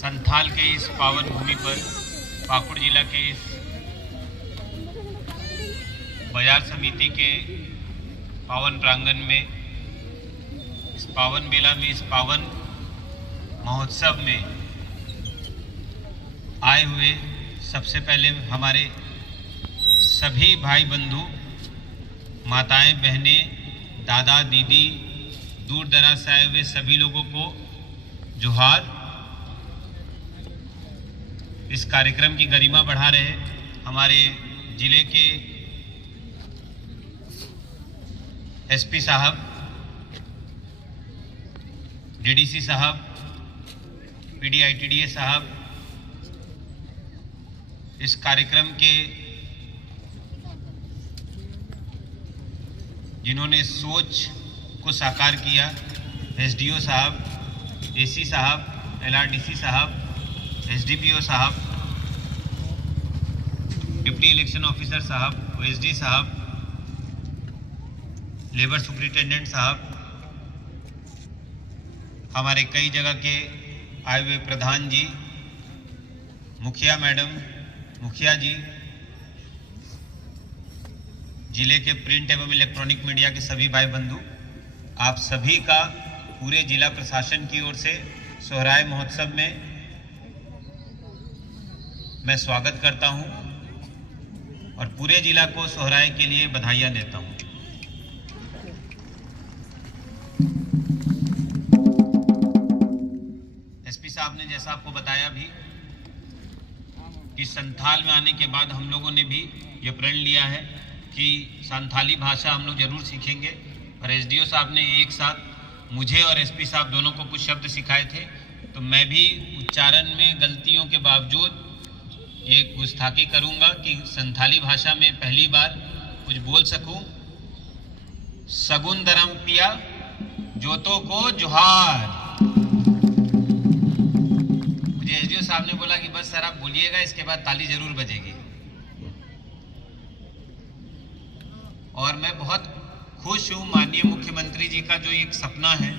संथाल के इस पावन भूमि पर पाकुड़ जिला के इस बाजार समिति के पावन प्रांगण में, इस पावन मेला में, इस पावन महोत्सव में आए हुए सबसे पहले हमारे सभी भाई बंधु, माताएं, बहनें, दादा, दीदी, दूर दराज से आए हुए सभी लोगों को जोहार। इस कार्यक्रम की गरिमा बढ़ा रहे हमारे जिले के एसपी साहब, डीडीसी साहब, पीडीआईटीडीए साहब, इस कार्यक्रम के जिन्होंने सोच को साकार किया, एसडीओ साहब, एसी साहब, एलआरडीसी साहब, एसडीपीओ साहब, डिप्टी इलेक्शन ऑफिसर साहब, ओएसडी साहब, लेबर सुपरिटेंडेंट साहब, हमारे कई जगह के आए हुए प्रधान जी, मुखिया मैडम, मुखिया जी, जिले के प्रिंट एवं इलेक्ट्रॉनिक मीडिया के सभी भाई बंधु, आप सभी का पूरे जिला प्रशासन की ओर से सोहराय महोत्सव में मैं स्वागत करता हूं और पूरे जिला को सोहराय के लिए बधाइयां देता हूं। एसपी साहब ने जैसा आपको बताया भी कि संथाल में आने के बाद हम लोगों ने भी ये प्रण लिया है कि संथाली भाषा हम लोग जरूर सीखेंगे, और एसडीओ साहब ने एक साथ मुझे और एसपी साहब दोनों को कुछ शब्द सिखाए थे, तो मैं भी उच्चारण में गलतियों के बावजूद ये गुस्ताखी करूंगा कि संथाली भाषा में पहली बार कुछ बोल सकूं। सगुन धर्म पिया जोतो को जोहार। मुझे एसडीओ साहब ने बोला कि बस सर आप बोलिएगा, इसके बाद ताली जरूर बजेगी। और मैं बहुत खुश हूँ, माननीय मुख्यमंत्री जी का जो एक सपना है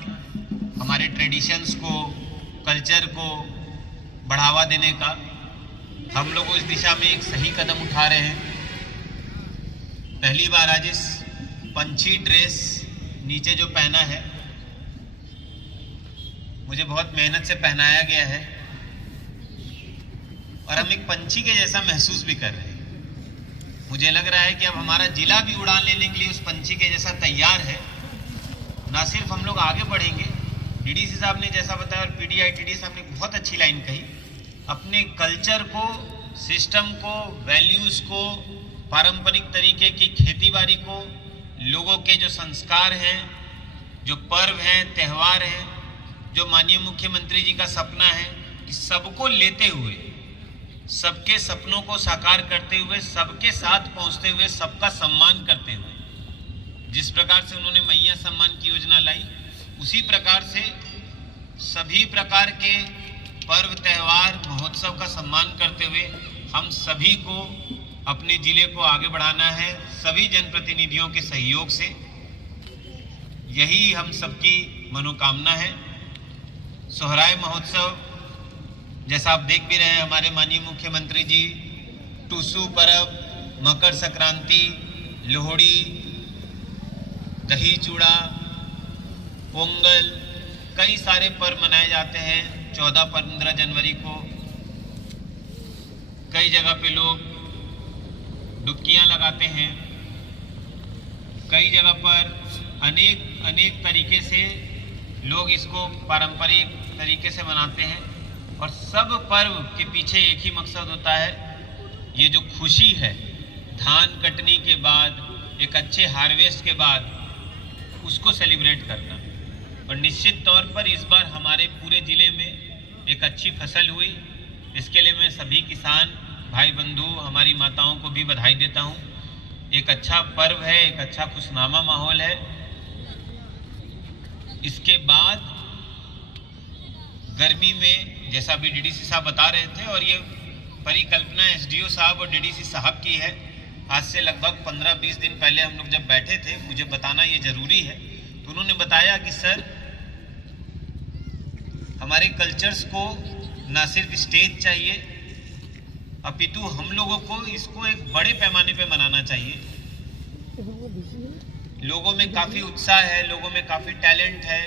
हमारे ट्रेडिशंस को, कल्चर को बढ़ावा देने का, हम लोग उस दिशा में एक सही कदम उठा रहे हैं। पहली बार आज इस पंछी ड्रेस नीचे जो पहना है, मुझे बहुत मेहनत से पहनाया गया है और हम एक पंछी के जैसा महसूस भी कर रहे हैं। मुझे लग रहा है कि अब हमारा जिला भी उड़ान लेने के लिए उस पंछी के जैसा तैयार है। ना सिर्फ हम लोग आगे बढ़ेंगे, डीडीसी साहब ने जैसा बताया और पीडीआईटीडी साहब ने बहुत अच्छी लाइन कही, अपने कल्चर को, सिस्टम को, वैल्यूज को, पारंपरिक तरीके की खेतीबाड़ी को, लोगों के जो संस्कार हैं, जो पर्व हैं, त्यौहार हैं, जो माननीय मुख्यमंत्री जी का सपना है कि सबको लेते हुए, सबके सपनों को साकार करते हुए, सबके साथ पहुंचते हुए, सबका सम्मान करते हुए, जिस प्रकार से उन्होंने मैया सम्मान की योजना लाई, उसी प्रकार से सभी प्रकार के पर्व, त्यौहार, महोत्सव का सम्मान करते हुए हम सभी को अपने जिले को आगे बढ़ाना है, सभी जनप्रतिनिधियों के सहयोग से। यही हम सबकी मनोकामना है। सोहराय महोत्सव जैसा आप देख भी रहे हैं, हमारे माननीय मुख्यमंत्री जी टूसू पर्व, मकर संक्रांति, लोहड़ी, दही चूड़ा, पोंगल, कई सारे पर्व मनाए जाते हैं। 14-15 जनवरी को कई जगह पे लोग डुबकियां लगाते हैं, कई जगह पर अनेक तरीके से लोग इसको पारंपरिक तरीके से मनाते हैं। और सब पर्व के पीछे एक ही मकसद होता है, ये जो खुशी है धान कटनी के बाद, एक अच्छे हार्वेस्ट के बाद, उसको सेलिब्रेट करना। और निश्चित तौर पर इस बार हमारे पूरे ज़िले में एक अच्छी फसल हुई, इसके लिए मैं सभी किसान भाई बंधु, हमारी माताओं को भी बधाई देता हूँ। एक अच्छा पर्व है, एक अच्छा खुशनुमा माहौल है। इसके बाद गर्मी में, जैसा भी डीडीसी साहब बता रहे थे, और ये परिकल्पना एसडीओ साहब और डीडीसी साहब की है, आज से लगभग 15-20 दिन पहले हम लोग जब बैठे थे, मुझे बताना ये जरूरी है, तो उन्होंने बताया कि सर हमारे कल्चर्स को ना सिर्फ स्टेज चाहिए, अपितु हम लोगों को इसको एक बड़े पैमाने पे मनाना चाहिए। लोगों में काफ़ी उत्साह है, लोगों में काफ़ी टैलेंट है,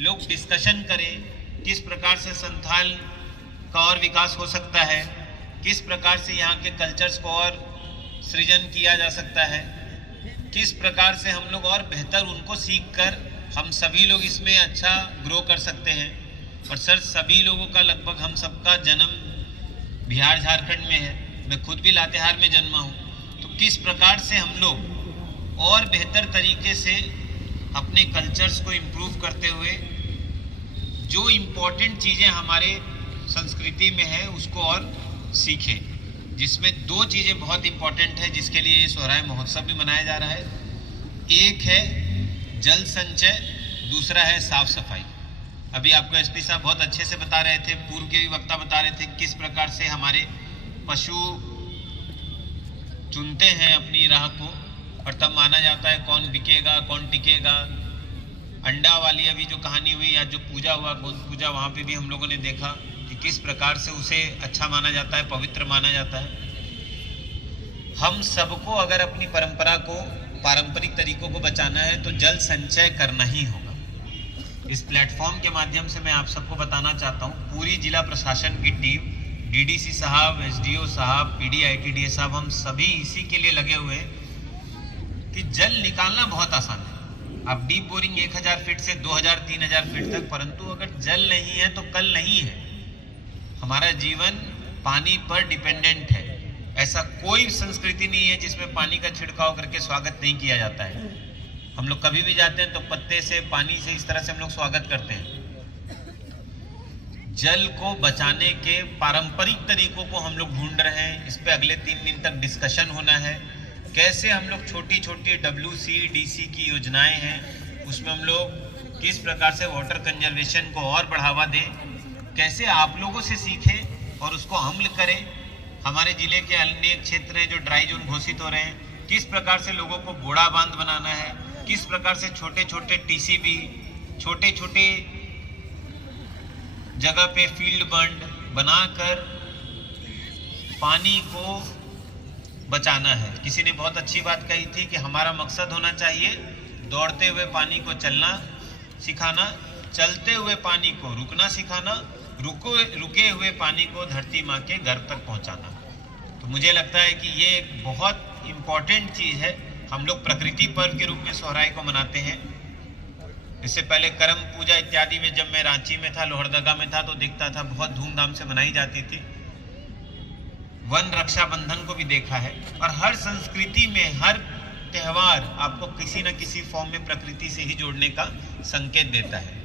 लोग डिस्कशन करें किस प्रकार से संथाल का और विकास हो सकता है, किस प्रकार से यहाँ के कल्चर्स को और सृजन किया जा सकता है, किस प्रकार से हम लोग और बेहतर उनको सीखकर हम सभी लोग इसमें अच्छा ग्रो कर सकते हैं। और सर, सभी लोगों का लगभग हम सबका जन्म बिहार झारखंड में है, मैं खुद भी लातेहार में जन्मा हूँ। तो किस प्रकार से हम लोग और बेहतर तरीके से अपने कल्चर्स को इम्प्रूव करते हुए जो इम्पोर्टेंट चीज़ें हमारे संस्कृति में है उसको और सीखें, जिसमें दो चीज़ें बहुत इम्पोर्टेंट है जिसके लिए ये सोहराय महोत्सव भी मनाया जा रहा है। एक है जल संचय, दूसरा है साफ सफाई। अभी आपको एसपी साहब बहुत अच्छे से बता रहे थे, पूर्व के भी वक्ता बता रहे थे किस प्रकार से हमारे पशु चुनते हैं अपनी राह को और तब माना जाता है कौन बिकेगा कौन टिकेगा। अंडा वाली अभी जो कहानी हुई या जो पूजा हुआ गोद पूजा, वहाँ पे भी हम लोगों ने देखा कि किस प्रकार से उसे अच्छा माना जाता है, पवित्र माना जाता है। हम सबको अगर अपनी परंपरा को, पारंपरिक तरीकों को बचाना है तो जल संचय करना ही होगा। इस प्लेटफॉर्म के माध्यम से मैं आप सबको बताना चाहता हूँ, पूरी जिला प्रशासन की टीम, डीडीसी साहब, एसडीओ साहब, पीडी आईटीडीए साहब, हम सभी इसी के लिए लगे हुए हैं कि जल निकालना बहुत आसान है। अब डीप बोरिंग 1000 फीट से 2000 3000 फीट तक, परंतु अगर जल नहीं है तो कल नहीं है। हमारा जीवन पानी पर डिपेंडेंट है। ऐसा कोई संस्कृति नहीं है जिसमें पानी का छिड़काव करके स्वागत नहीं किया जाता है। हम लोग कभी भी जाते हैं तो पत्ते से, पानी से, इस तरह से हम लोग स्वागत करते हैं। जल को बचाने के पारंपरिक तरीकों को हम लोग ढूंढ रहे हैं। इस पे अगले 3 दिन तक डिस्कशन होना है। कैसे हम लोग छोटी छोटी WCDC की योजनाएं हैं उसमें हम लोग किस प्रकार से वाटर कंजर्वेशन को और बढ़ावा दें, कैसे आप लोगों से सीखें और उसको अमल करें। हमारे जिले के अनेक क्षेत्र हैं जो ड्राई जोन घोषित हो रहे हैं, किस प्रकार से लोगों को बोड़ा बांध बनाना है, किस प्रकार से छोटे छोटे TCB, छोटे छोटे जगह पे फील्ड बंड बनाकर पानी को बचाना है। किसी ने बहुत अच्छी बात कही थी कि हमारा मकसद होना चाहिए दौड़ते हुए पानी को चलना सिखाना, चलते हुए पानी को रुकना सिखाना, रुके हुए पानी को धरती माँ के घर तक पहुँचाना। तो मुझे लगता है कि ये एक बहुत इम्पॉर्टेंट चीज़ है। हम लोग प्रकृति पर्व के रूप में सोहराय को मनाते हैं। इससे पहले करम पूजा इत्यादि में जब मैं रांची में था, लोहरदगा में था, तो देखता था बहुत धूमधाम से मनाई जाती थी। वन रक्षाबंधन को भी देखा है। और हर संस्कृति में हर त्यौहार आपको किसी न किसी फॉर्म में प्रकृति से ही जोड़ने का संकेत देता है।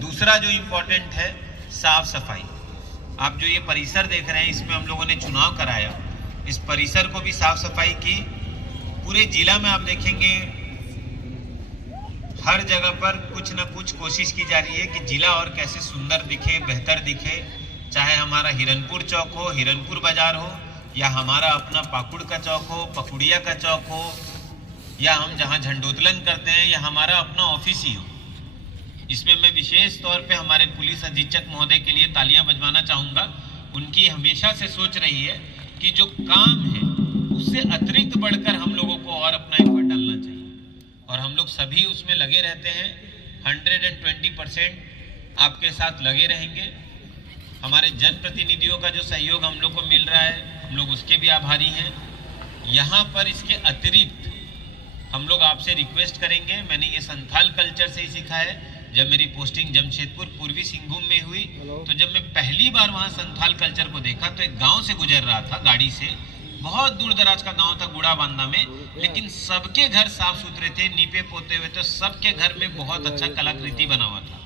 दूसरा जो इम्पोर्टेंट है, साफ सफाई। आप जो ये परिसर देख रहे हैं, इसमें हम लोगों ने चुनाव कराया। इस परिसर को भी साफ सफाई की। पूरे जिला में आप देखेंगे हर जगह पर कुछ न कुछ कोशिश की जा रही है कि जिला और कैसे सुंदर दिखे, बेहतर दिखे। चाहे हमारा हिरनपुर चौक हो, हिरनपुर बाजार हो, या हमारा अपना पाकुड़ का चौक हो, पकुड़िया का चौक हो, या हम जहां झंडोत्तोलन करते हैं, या हमारा अपना ऑफिस ही हो। इसमें मैं विशेष तौर पे हमारे पुलिस अधीक्षक महोदय के लिए तालियां बजवाना चाहूँगा। उनकी हमेशा से सोच रही है कि जो काम है उससे अतिरिक्त बढ़कर हम लोगों को और अपना एफर्ट डालना चाहिए, और हम लोग सभी उसमें लगे रहते हैं। 120% आपके साथ लगे रहेंगे। हमारे जनप्रतिनिधियों का जो सहयोग हम लोग को मिल रहा है, हम लोग उसके भी आभारी हैं। यहाँ पर इसके अतिरिक्त हम लोग आपसे रिक्वेस्ट करेंगे। मैंने ये संथाल कल्चर से ही सीखा है। जब मेरी पोस्टिंग जमशेदपुर पूर्वी सिंहभूम में हुई, तो जब मैं पहली बार वहाँ संथाल कल्चर को देखा तो एक गांव से गुजर रहा था गाड़ी से। बहुत दूर दराज का गांव था, गुड़ा बांधा में, लेकिन सबके घर साफ सुथरे थे, नीपे पोते हुए थे, सबके घर में बहुत अच्छा कलाकृति बना हुआ था।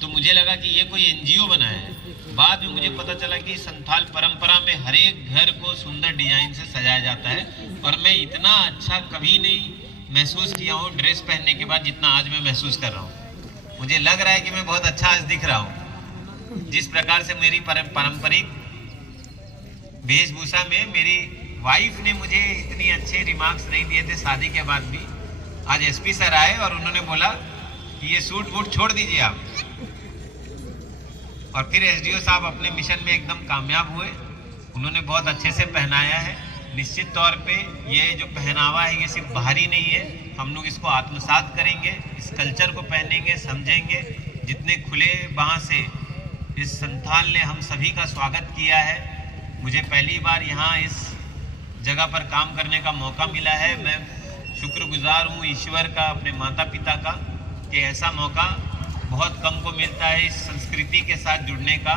तो मुझे लगा कि ये कोई NGO बनाया है। बाद में मुझे पता चला कि संथाल परंपरा में हर एक घर को सुंदर डिजाइन से सजाया जाता है, और मैं इतना अच्छा कभी नहीं महसूस किया हूँ ड्रेस पहनने के बाद जितना आज मैं महसूस कर रहा हूँ। मुझे लग रहा है कि मैं बहुत अच्छा आज दिख रहा हूँ। जिस प्रकार से मेरी पारंपरिक वेशभूषा में मेरी वाइफ ने मुझे इतनी अच्छे रिमार्क्स नहीं दिए थे शादी के बाद भी, आज SP सर आए और उन्होंने बोला कि ये सूट वूट छोड़ दीजिए आप, और फिर एसडीओ साहब अपने मिशन में एकदम कामयाब हुए। उन्होंने बहुत अच्छे से पहनाया है। निश्चित तौर पे ये जो पहनावा है ये सिर्फ बाहरी नहीं है, हम लोग इसको आत्मसात करेंगे, इस कल्चर को पहनेंगे, समझेंगे। जितने खुले बाह से इस संथाल ने हम सभी का स्वागत किया है। मुझे पहली बार यहाँ इस जगह पर काम करने का मौका मिला है। मैं शुक्रगुजार हूँ ईश्वर का, अपने माता पिता का, कि ऐसा मौका बहुत कम को मिलता है इस संस्कृति के साथ जुड़ने का,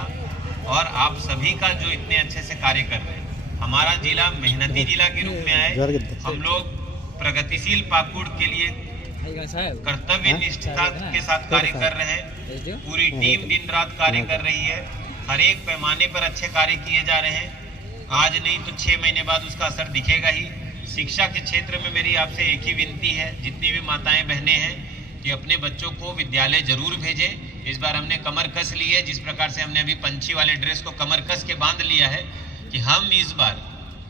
और आप सभी का जो इतने अच्छे से कार्य कर रहे हैं। हमारा जिला मेहनती जिला के रूप में आए, हम लोग प्रगतिशील पाकुड़ के लिए कर्तव्य निष्ठा के साथ कार्य कर रहे हैं। पूरी टीम दिन रात कार्य कर रही है, हर एक पैमाने पर अच्छे कार्य किए जा रहे हैं। आज नहीं तो 6 महीने बाद उसका असर दिखेगा ही। शिक्षा के क्षेत्र में मेरी आपसे एक ही विनती है, जितनी भी माताएं बहनें हैं, कि अपने बच्चों को विद्यालय जरूर भेजें। इस बार हमने कमर कस ली है, जिस प्रकार से हमने अभी पंछी वाले ड्रेस को कमर कस के बांध लिया है, कि हम इस बार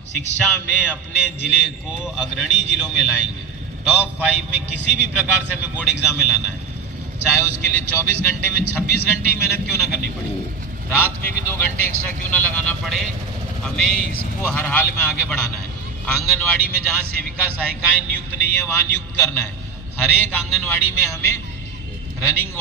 शिक्षा में अपने जिले को अग्रणी जिलों में लाएंगे। टॉप 5 में किसी भी प्रकार से हमें बोर्ड एग्जाम में लाना है, चाहे उसके लिए 24 घंटे में 26 घंटे ही मेहनत क्यों ना करनी पड़े, रात में भी 2 घंटे एक्स्ट्रा क्यों ना लगाना पड़े, हमें इसको हर हाल में आगे बढ़ाना है। आंगनवाड़ी में जहाँ सेविका सहायिकाएं नियुक्त नहीं है वहाँ नियुक्त करना है। हर एक आंगनवाड़ी में हमें रनिंग